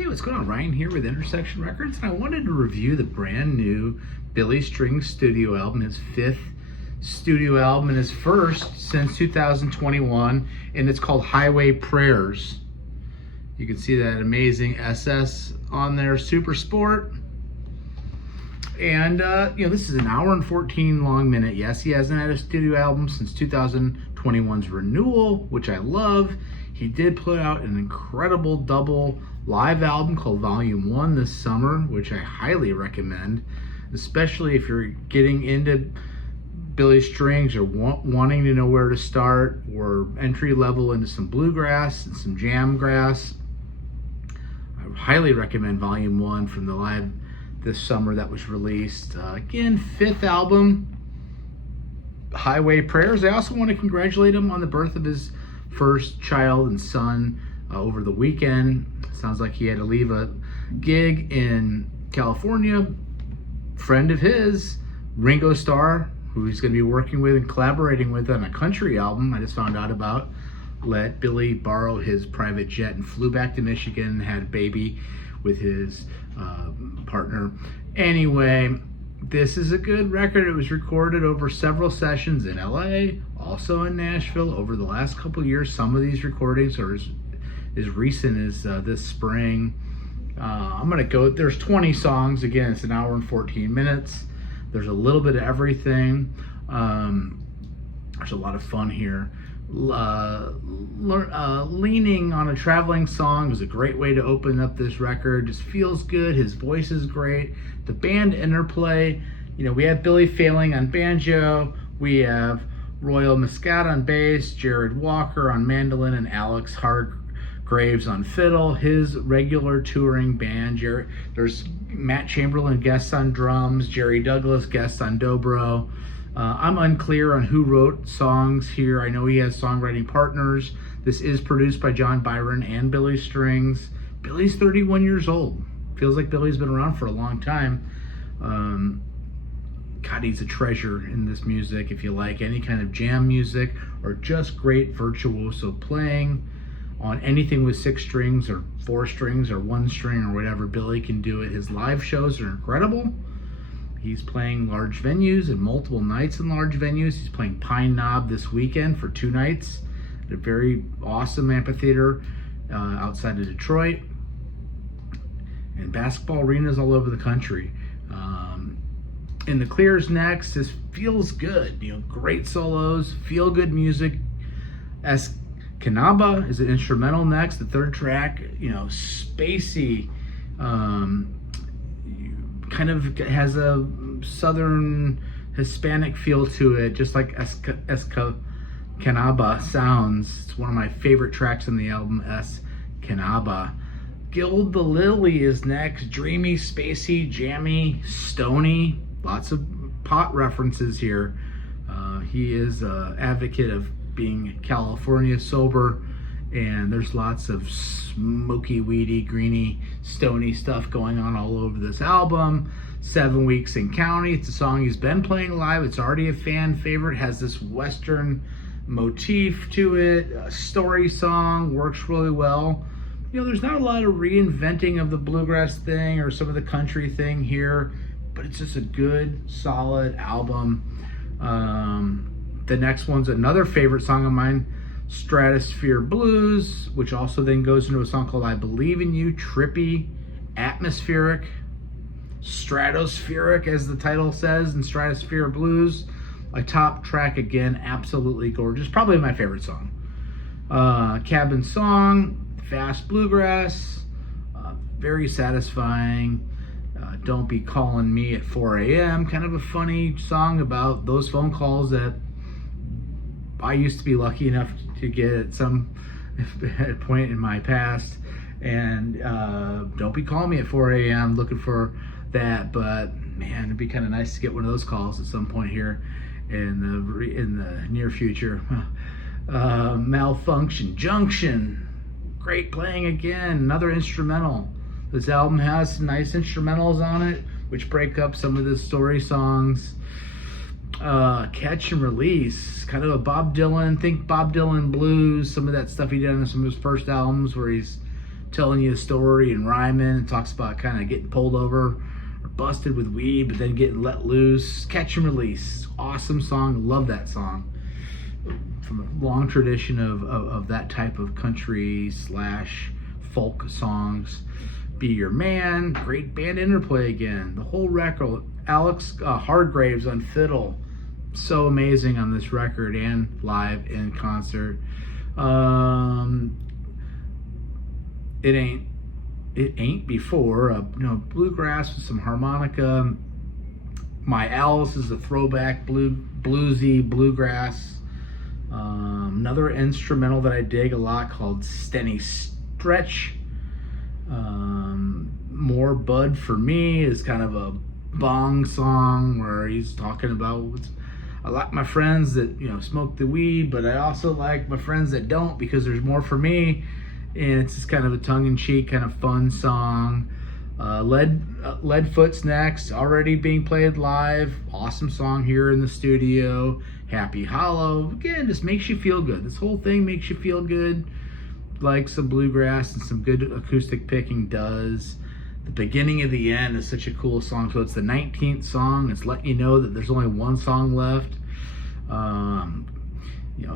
Hey, what's going on? Ryan here with Intersection Records, and I wanted to review the brand new Billy Strings studio album, his fifth studio album and his first since 2021, and it's called Highway Prayers. You can see that amazing SS on there, Super Sport. And, this is an hour and 14 long minute. Yes, he hasn't had a studio album since 2021's Renewal, which I love. He did put out an incredible double live album called Volume 1 this summer, which I highly recommend, especially if you're getting into Billy Strings or wanting to know where to start, or entry level into some bluegrass and some jam grass. I highly recommend Volume 1 from the live this summer that was released. Again, fifth album, Highway Prayers. I also want to congratulate him on the birth of his first child and son over the weekend. Sounds like he had to leave a gig in California. Friend of his, Ringo Starr, who he's going to be working with and collaborating with on a country album I just found out about, let Billy borrow his private jet and flew back to Michigan and had a baby with his partner. Anyway, this is a good record. It was recorded over several sessions in LA, also in Nashville over the last couple years. Some of these recordings are as recent as this spring. I'm gonna go, there's 20 songs. Again, it's an hour and 14 minutes. There's a little bit of everything. There's a lot of fun here. Leaning on a Traveling Song was a great way to open up this record. Just feels good. His voice is great. The band interplay, we have Billy Failing on banjo, we have Royal Muscat on bass, Jared Walker on mandolin, and Alex Hargraves on fiddle. His regular touring band. There's Matt Chamberlain guests on drums, Jerry Douglas guests on dobro. I'm unclear on who wrote songs here. I know he has songwriting partners. This is produced by John Byron and Billy Strings. Billy's 31 years old. Feels like Billy's been around for a long time. God, he's a treasure in this music. If you like any kind of jam music or just great virtuoso playing on anything with 6 strings or 4 strings or 1 string or whatever, Billy can do it. His live shows are incredible. He's playing large venues and multiple nights in large venues. He's playing Pine Knob this weekend for 2 nights at a very awesome amphitheater outside of Detroit, and basketball arenas all over the country. In the Clears next, this feels good. Great solos, feel good music. Escanaba is an instrumental next. The third track, spacey. Kind of has a southern Hispanic feel to it, just like Escanaba sounds. It's one of my favorite tracks on the album, Escanaba. Gild the Lily is next. Dreamy, spacey, jammy, stony. Lots of pot references here. He is an advocate of being California sober, and there's lots of smoky, weedy, greeny, stony stuff going on all over this album. 7 Weeks in County. It's a song he's been playing live. It's already a fan favorite. Has this Western motif to it. A story song. Works really well. There's not a lot of reinventing of the bluegrass thing or some of the country thing here, but it's just a good, solid album. The next one's another favorite song of mine, Stratosphere Blues, which also then goes into a song called I Believe in You. Trippy, atmospheric, stratospheric, as the title says, in Stratosphere Blues. A top track again, absolutely gorgeous. Probably my favorite song. Cabin Song, fast bluegrass, very satisfying. Don't Be Calling Me at 4 a.m. Kind of a funny song about those phone calls that I used to be lucky enough to get at some point in my past. And don't be calling me at 4 a.m. looking for that, but man, it'd be kind of nice to get one of those calls at some point here in the near future. Malfunction Junction, great playing again, another instrumental. This album has some nice instrumentals on it, which break up some of the story songs. Catch and Release, kind of a Bob Dylan, think Bob Dylan blues, some of that stuff he did on some of his first albums where he's telling you a story and rhyming, and talks about kind of getting pulled over or busted with weed, but then getting let loose. Catch and Release, awesome song. Love that song. From a long tradition of that type of country / folk songs. Be Your Man, great band interplay again. The whole record, Alex Hargraves on fiddle, so amazing on this record and live in concert. It ain't before, bluegrass with some harmonica. My Alice is a throwback bluesy bluegrass. Another instrumental that I dig a lot called Stenny Stretch. More Bud for Me is kind of a bong song where he's talking about I like my friends that smoke the weed, but I also like my friends that don't because there's more for me. And it's just kind of a tongue-in-cheek, kind of fun song. Leadfoot's next, already being played live. Awesome song here in the studio. Happy Hollow, again, just makes you feel good. This whole thing makes you feel good, like some bluegrass and some good acoustic picking does. The beginning of the end is such a cool song. So it's the 19th song. It's letting you know that there's only one song left.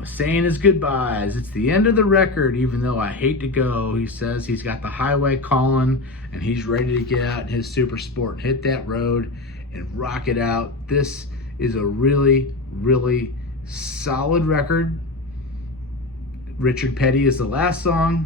Saying his goodbyes. It's the end of the record, even though I hate to go. He says he's got the highway calling and he's ready to get out in his super sport and hit that road and rock it out. This is a really, really solid record. Richard Petty is the last song.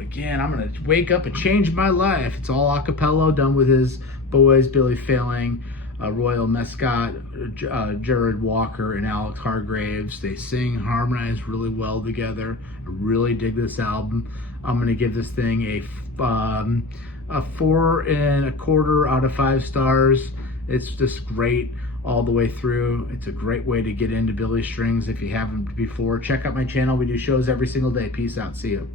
Again, I'm going to wake up and change my life. It's all a cappella, done with his boys, Billy Failing, Royal Mescott, Jared Walker, and Alex Hargraves. They sing, harmonize really well together. I really dig this album. I'm going to give this thing a 4 1/4 out of 5 stars. It's just great all the way through. It's a great way to get into Billy Strings if you haven't before. Check out my channel. We do shows every single day. Peace out. See you.